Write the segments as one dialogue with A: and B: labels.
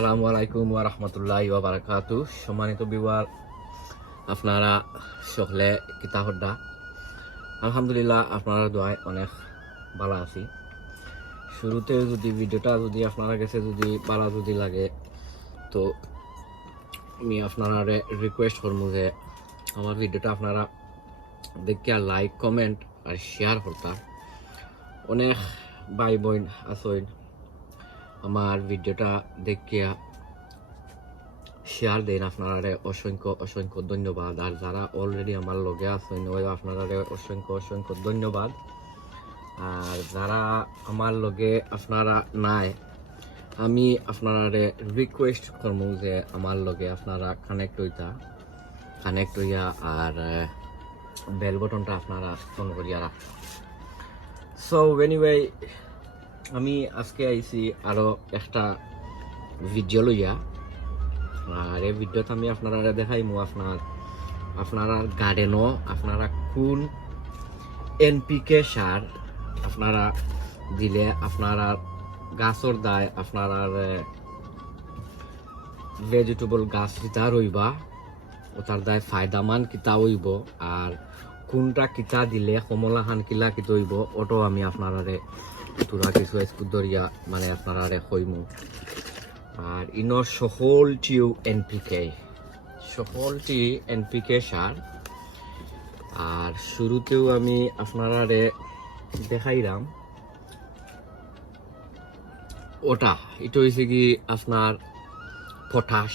A: আসসালামু আলাইকুম ওয়া রাহমাতুল্লাহি ওয়া বারাকাতু সম্মানিত বিওয়ার আপনারা সকলে কিতা হড্ডা আলহামদুলিল্লাহ আপনারা দোয়ায় অনেক ভালো আছি শুরুতে যদি ভিডিওটা যদি আপনারা কাছে যদি ভালো যদি লাগে তো আমি আপনারা রিকোয়েস্ট করব যে আমার ভিডিওটা আপনারা দেখে লাইক কমেন্ট আর শেয়ার করতাম অনেক ভাই বোন আসইন আমার ভিডিওটা দেখিয়া শেয়ার দেন আপনারা অসংখ্য অসংখ্য ধন্যবাদ। আর যারা অলরেডি আমার লগে আছেন, ওই আপনারা অসংখ্য অসংখ্য ধন্যবাদ। আর যারা আমার লগে আপনারা নাই, আমি আপনারা রিকোয়েস্ট করব যে আমার লগে আপনারা কানেক্ট হইতা কানেক্ট হইয়া আর বেল বটনটা আপনারা ফোন করিয়া রাখতা সো এনিওয়ে আমি আজকে আইছি আরও একটা ভিডিও লইয়া। আর এই ভিডিওতে আমি আপনারা দেখাইমু আপনার, আপনারা গার্ডেনও আপনারা কোন এনপিকে সার আপনারা দিলে আপনারা গাছর দায় আপনারা ভেজিটেবল গাছ কিতা রইবা, ওটার দায় ফায়দামান কিতা হইব, আর কোনটা কিতা দিলে কমলাহান কিলা কিতা হইব ওটো আমি আপনারা তোরা কিছু স্কুল মানে আপনারা কইমু। আর ইনর সকলটিও এনপিকে। সকলটি এনপিকে সার আর শুরুতেও আমি আপনারা দেখাইলাম। ওটা এটা হয়েছে কি আপনার পটাশ।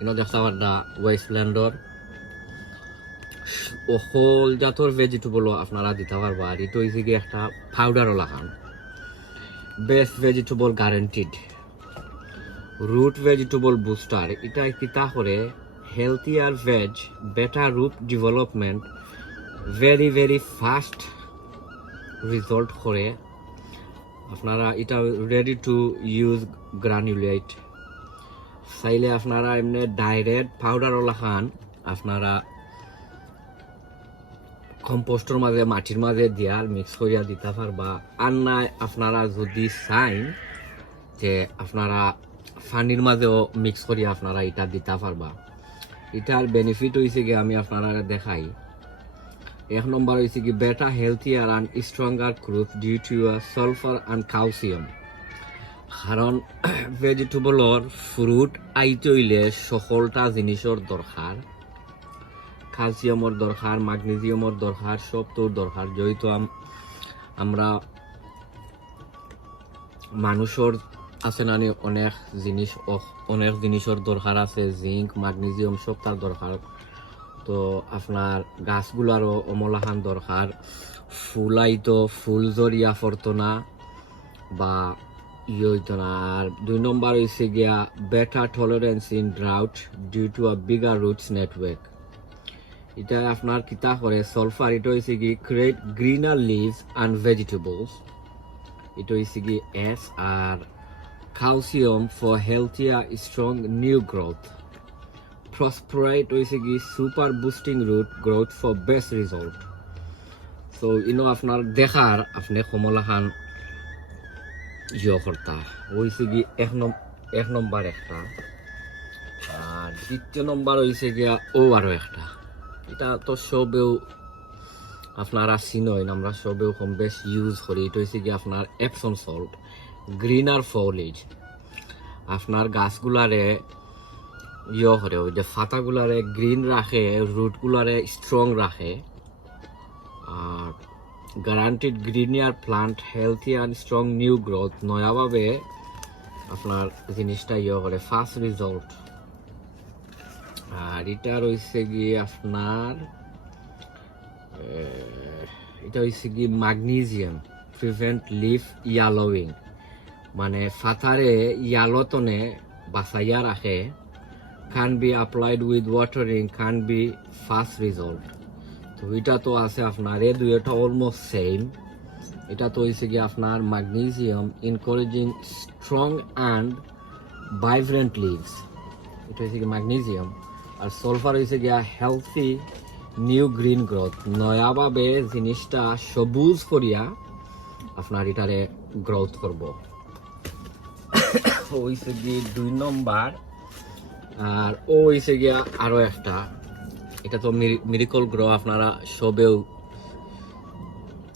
A: ইনো দেখা পারদা ওয়েস্টল্যান্ডর অকল জাতর ভেজিটেবলও আপনারা দিতে পারব। আর এটা হয়েছে কি একটা পাউডারও লাগান। Best vegetable guaranteed root vegetable booster এটা কিতা করে healthier veg better root development very very fast result করে আপনারা এটা রেডি টু ইউজ গ্রানুলেট চাইলে আপনারা এমনি ডাইরেক্ট পাউডারও লাগান। আপনারা কম্পোস্টর মাঝে, মাটির মাঝে দিয়ার মিক্স করিয়া দিতে পারবা। আর নাই, আপনারা যদি চাইন যে আপনারা ফানির মাঝেও মিক্স করিয়া আপনারা এটা দিতে পারবা। এটার বেনিফিট হয়েছে কি, আমি আপনারা দেখাই। এক নম্বর হয়েছে কি better healthier and stronger growth due to sulphur and calcium কারণ ভেজিটেবলর ফ্রুট আইতে হইলে সকলটা জিনিসের দরকার ক্যালসিয়ামর দরকার, ম্যাগনেসিয়ামর দরকার, সব তোর দরকার। যেহেতু আমরা মানুষের আছে না অনেক জিনিস অনেক জিনিসের দরকার আছে জিঙ্ক ম্যাগনেসিয়াম সব তার দরকার। তো আপনার গাছগুলারও অমলাহান দরকার। ফুল আইতো ফুল জরিয়া পড়তো না, বা ইয়ে না। আর দুই নম্বর হয়েছে গিয়া better tolerance in drought due to a bigger roots network এটা আপনার কিতা করে? সলফার এটা হয়েছে কি create greener leaves and vegetables এটা হয়েছে কি এস আর calcium for healthier, strong new growth prosperate হয়েছে কি super boosting root growth for best result so ইনো আপনার দেখার, আপনি কমলাহান ইয়ে কর্তা। হয়েছে কি এক নম, এক নম্বর একটা। আর দ্বিতীয় নম্বর হয়েছে গিয়া ও আরও একটা। এটা তো সবেও আপনারা চিনইন আমরা সবেও কম বেশ ইউজ করি। এটা হয়েছে কি আপনার এপসন সল্ট গ্রিনার ফলিজ আপনার গাছগুলারে ইয় করে, ওই যে ফাতাগুলারে গ্রিন রাখে রুটগুলারে স্ট্রং রাখে। আর guaranteed greener plant healthy and strong new growth নয়াভাবে আপনার জিনিসটা ইয়ে করে ফার্স্ট রেজাল্ট আর এটা রয়েছে গিয়ে আপনার এটা হয়েছে কি ম্যাগনেসিয়াম প্রিভেন্ট লিফ ইয়ালোয়িং মানে ফাতারে ইয়ালতনে বাসাইয়া রাখে। Can be applied with watering can be fast result তো এটা তো আছে আপনার এই দুইটা অলমোস্ট সেম এটা তো হয়েছে কি আপনার magnesium encouraging strong and vibrant leaves এটা হয়েছে কি ম্যাগনেসিয়াম আর সালফার হয়েছে গিয়া হেলথি নিউ গ্রিন গ্রোথ নয়াভাবে জিনিসটা সবুজ করিয়া আপনার এটারে গ্রোথ করব। হইছে কি দুই নম্বর, আর ও হইছে গিয়া আরও একটা। এটা তো মিরিকল গ্রো আপনারা সবেও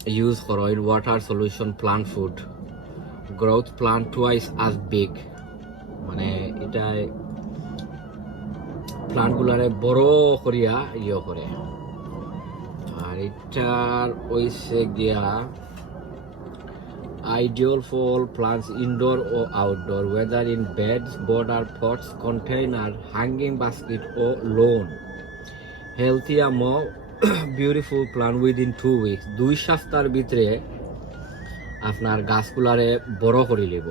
A: ইউজ করো। In water solution plant food growth plant twice as big মানে এটা প্লান্টগুলারে বড় করিয়া ইয়ে করে। আর এটার ওইসে গিয়া ideal for all plants indoor O outdoor weather in beds border pots container hanging basket O lawn healthy R more beautiful plant within two weeks দুই সপ্তাহের ভিতরে আপনার গাছগুলারে বড় করে নিব।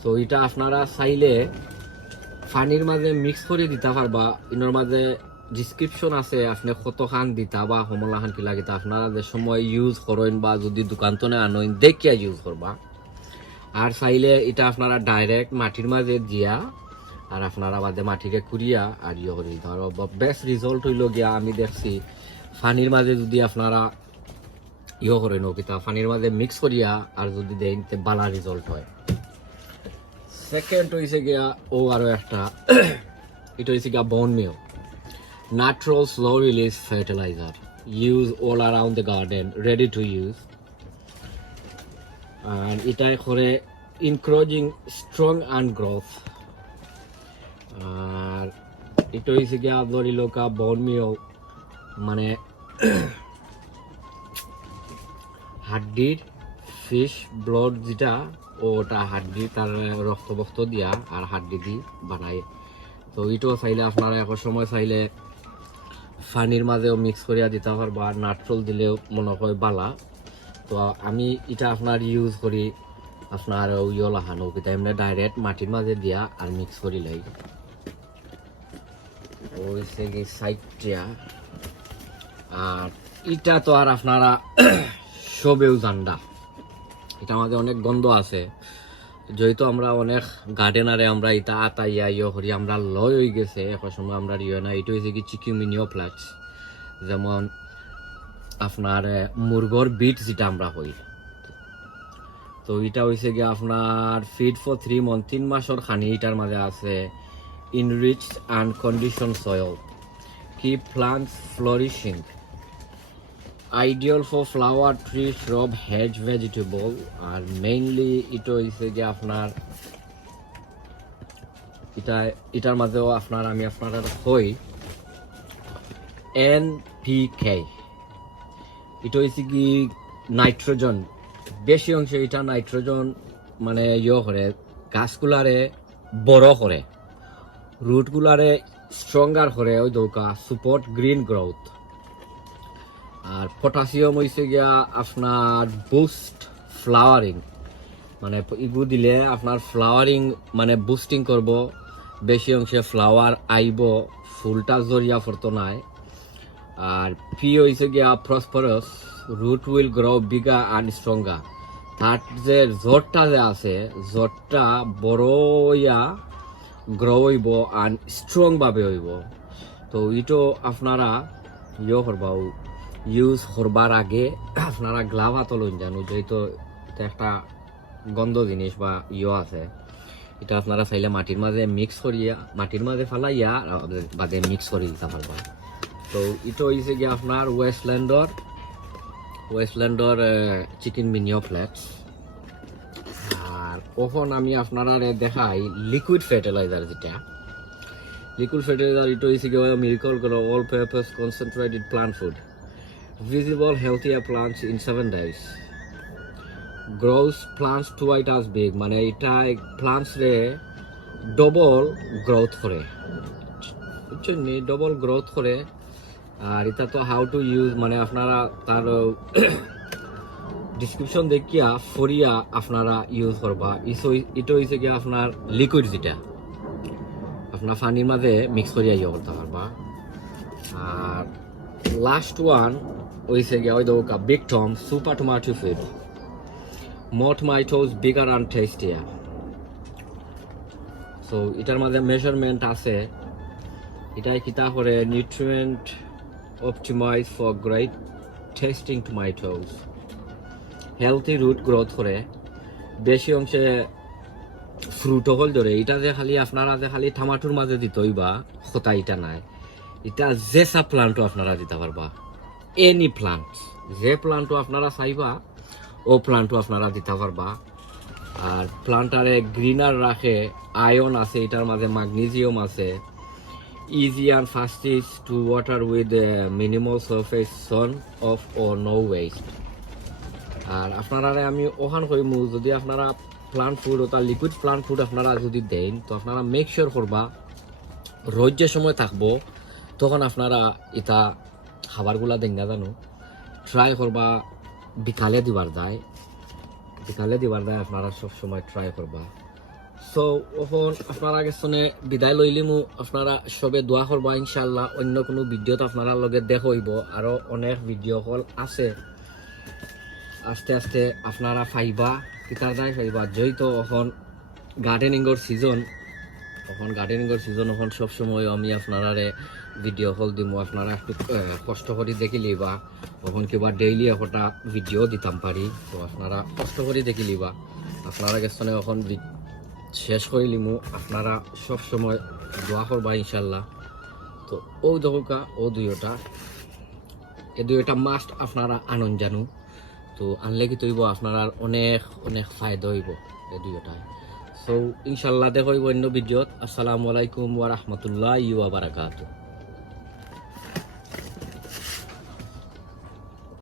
A: সো এটা আপনারা চাইলে পানির মাঝে মিক্স করে দিতে পারবা ইনোর মাঝে ডিসক্রিপশন আছে, আপনি কত খান দিতা বা সমলা খান কিলা গিতা আপনারা যে সময় ইউজ করেন বা যদি দোকান তো আনইন, দেখিয়া ইউজ করবা আর চাইলে এটা আপনারা ডাইরেক্ট মাটির মাঝে দিয়া, আর আপনারা বাদে মাটিকে কুড়িয়া আর ইয়ে করে দিতে পারব বেস্ট রেজাল্ট হইল গিয়া আমি দেখছি পানির মাঝে যদি আপনারা ইয়ে করেন কিতা পানির মাঝে মিক্স করিয়া আর যদি দেন বালা রেজাল্ট হয়। সেকেন্ড হয়েছে গিয়া ও আরও একটা। এটা হয়েছে গিয়া bone meal natural slow release fertiliser use all around the garden ready to use আর এটাই করে ইনক্রোজিং স্ট্রং এন্ড গ্রোথ আর এটা হয়েছে গিয়া ধরি লোকা বন মেয় মানে হাড্ডির ফিশ ব্লড যেটা ওটা হাড্ডি, তার রক্ত বক্ত দিয়া আর হাড্ডি দি বানায়। তো এটাও চাইলে আপনারা এক সময় চাইলে ফানির মাঝেও মিক্স করিয়া দিতে পারবা, আর নাট্রল দিলেও মনে হয় বালা। তো আমি এটা আপনার ইউজ করি আপনার ইয়ে লাহানো কিন্তু এমনি ডাইরেক্ট মাটির মাঝে দিয়া আর মিক্স করি লাই। ওইসে কি সাইটটা আর এটা তো আর আপনারা সবেও জান্ডা। এটা আমাদের অনেক গন্ধ আছে। যেহেতু আমরা অনেক গার্ডেনারে আমরা এটা আতাইয়া ইয় করি, আমরা লয় হয়ে গেছে এখন সময় আমরা ইয়ে না। এটা হয়েছে কি চিকিমিনিও ফ্লাক্স যেমন আপনার মুরগর বিট যেটা আমরা হই তো এটা হয়েছে গিয়ে আপনার ফিড ফর থ্রি মান্থ তিন মাসের খানি এটার মাঝে আছে ইনরিচ অ্যান্ড কন্ডিশন সয়েল কি plants flourishing ideal for flower tree shrub hedge vegetable R mainly এটা হয়েছে যে আপনার এটা, এটার মাঝেও আপনার, আমি আপনার হই এন পি কে এটা হয়েছে কি নাইট্রোজেন বেশি অংশে এটা নাইট্রোজেন মানে ইয়ে করে, গাছগুলারে বড় করে। রুটগুলারে স্ট্রঙ্গার করে ওই দৌকা সুপোর্ট গ্রিন গ্রোথ আর পটাশিয়াম হয়েছে গিয়া আপনার বুস্ট ফ্লাওয়ারিং মানে ইগু দিলে আপনার ফ্লাওয়ারিং মানে বুস্টিং করব, বেশি অংশে ফ্লাওয়ার আইব, ফুলটা জরিয়া ফরতো নাই। আর পি হয়েছে গিয়া phosphorus root will grow bigger and stronger তার যে জটটা যে আছে জটটা বড় ইয়া গ্রো হইব অ্যান্ড স্ট্রং ভাবে হইব। তো ইটো আপনারা ইয়ে করবা ইউজ করবার আগে আপনারা গ্লাভ হাত লইন জানো, যেহেতু এটা একটা গন্ধ জিনিস বা ইয়ে আছে, এটা আপনারা চাইলে মাটির মাঝে মিক্স করিয়া, মাটির মাঝে ফালাইয়া বাদে মিক্স করে দিতে পারবা। তো এটা হয়েছে গিয়ে আপনার ওয়েস্টল্যান্ডর ওয়েস্টল্যান্ডর চিকেন মিনিও ফ্ল্যাটস আর কখন আমি আপনারা দেখাই লিকুইড ফার্টিলাইজার যেটা। লিকুইড ফার্টিলাইজার এটা হয়েছে গিয়ে Miracle Gro all purpose concentrated plant food visible healthier plants in seven days. Grows plants twice as big মানে এটা প্লান্টস রে ডবল গ্রোথ করে। বুঝছেন ডবল গ্রোথ করে। আর এটা তো হাউ টু ইউজ মানে আপনারা তার ডিসক্রিপশন দেখিয়া, ফরিয়া আপনারা ইউজ করবা। এটা হয়েছে কি আপনার লিকুইড যেটা। আপনার পানির মাঝে মিক্স করিয়া ইয়ে করতে পারবা। আর লাস্ট ওয়ান হয়েছে গিয়া ওই দৌকা Big Tom super tomato feed more tomatoes bigger and tastier so এটার মাঝে মেজারমেন্ট আছে। এটাই কিতা করে nutrient optimise for great testing tomatoes healthy root growth করে। বেশি অংশে ফ্রুট হল ধরে। এটা যে খালি আপনারা যে খালি টমাটোর মাঝে দিতই বা খোতা এটা নাই। এটা সব প্লান্টও আপনারা দিতে পারবা। এনি প্লান্ট যে প্লান্টও আপনারা চাইবা ও প্লান্টও আপনারা দিতে পারবা। আর প্লান্টারে গ্রিনার রাখে আয়ন আছে এটার মাঝে ম্যাগনেসিয়াম আছে। And fastest to water with uh, minimal surface sun of or no waste. আর আপনারা আমি ওখান কইমু যদি আপনারা প্লান্ট ফুড ও তার লিকুইড প্লান্ট ফুড আপনারা যদি দেন তো আপনারা মেক শিওর করবা রোজ যে সময় থাকব তখন আপনারা এটা খাবারগুলা দেঙ্গা জানো। ট্রাই করবা, বিকালে দিবার যায়। বিকালে দিবার যায় আপনারা সব সময় ট্রাই করবা। সো এখন আপনারা গেছনে বিদায় লইলিমু। আপনারা সবে দোয়া করবা ইনশাল্লাহ অন্য কোনো ভিডিওত আপনারা লগে দেখ হইব। আরও অনেক ভিডিও কল আছে। আস্তে আস্তে আপনারা ফাইবা কিতার দায় ফাইবা। যেহেতু এখন গার্ডেনিংয়ের সিজন এখন গার্ডেনিংয়ের সিজন এখন সবসময় আমি আপনারারে ভিডিও কল দিমু, আপনারা একটু কষ্ট করে দেখি লিবা। এখন কিবা ডেইলি একটা ভিডিও দিতাম পারি তো আপনারা কষ্ট করে দেখি লিবা। আপনারা গেছনে এখন শেষ করে লিমু। আপনারা সব সময় দোয়া করবা ইনশাল্লাহ তো ও দোকা ও দুইটা এ দুইটা মাস্ট আপনারা আনন্দ জানু। তো আনলে কি তৈব আপনার অনেক অনেক ফায়দা হইব এই দুইটায় সো ইনশাল্লাহ দেখা হইব অন্য ভিডিওত আসসালামু আলাইকুম ওয়া বারাকাতুহু।